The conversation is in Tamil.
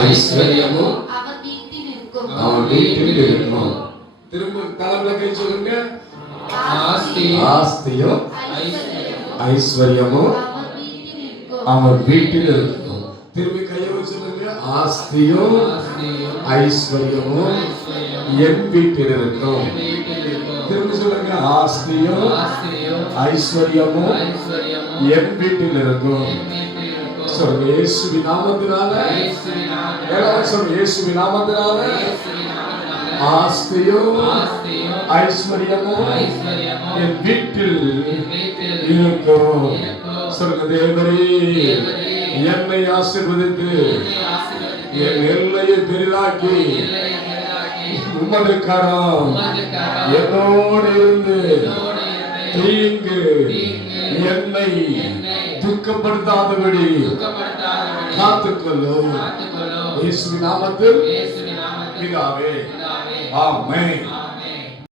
ஐஸ்வர்யமும் அவர் வீட்டில் இருக்கும். திரும்ப தலைமுறை சொல்லுங்க. ஆஸ்தியும் ஐஸ்வர்யமும் அவர் வீட்டில் இருக்கும். திரும்பி கையை சொல்லுங்க. ஆஸ்தியும் ஐஸ்வர்யமும் என் வீட்டில் இருக்கும். திரும்ப சொல்லுங்க. ஆஸ்தியும் ஐஸ்வர்யமும் என் வீட்டில் இருக்கும். சொல்லுங்க. இயேசுவின் நாமத்தினால, எல்லாரும் இயேசுவின் நாமத்தினால ஆஸ்தியும் ஐஸ்வர்யமும் என் வீட்டில் இருக்கும். சொல்லுங்க. தேவரே, என்னை ஆசீர்வதித்து என் எல்லையை பெரிதாக்கி உமது கரம் என்னோடு இருந்து தீங்கு என்னை துக்கப்படுத்தாதபடி காத்துக்கொள்ளும். இயேசுவின் நாமத்தில் பிதாவே, ஆமென்.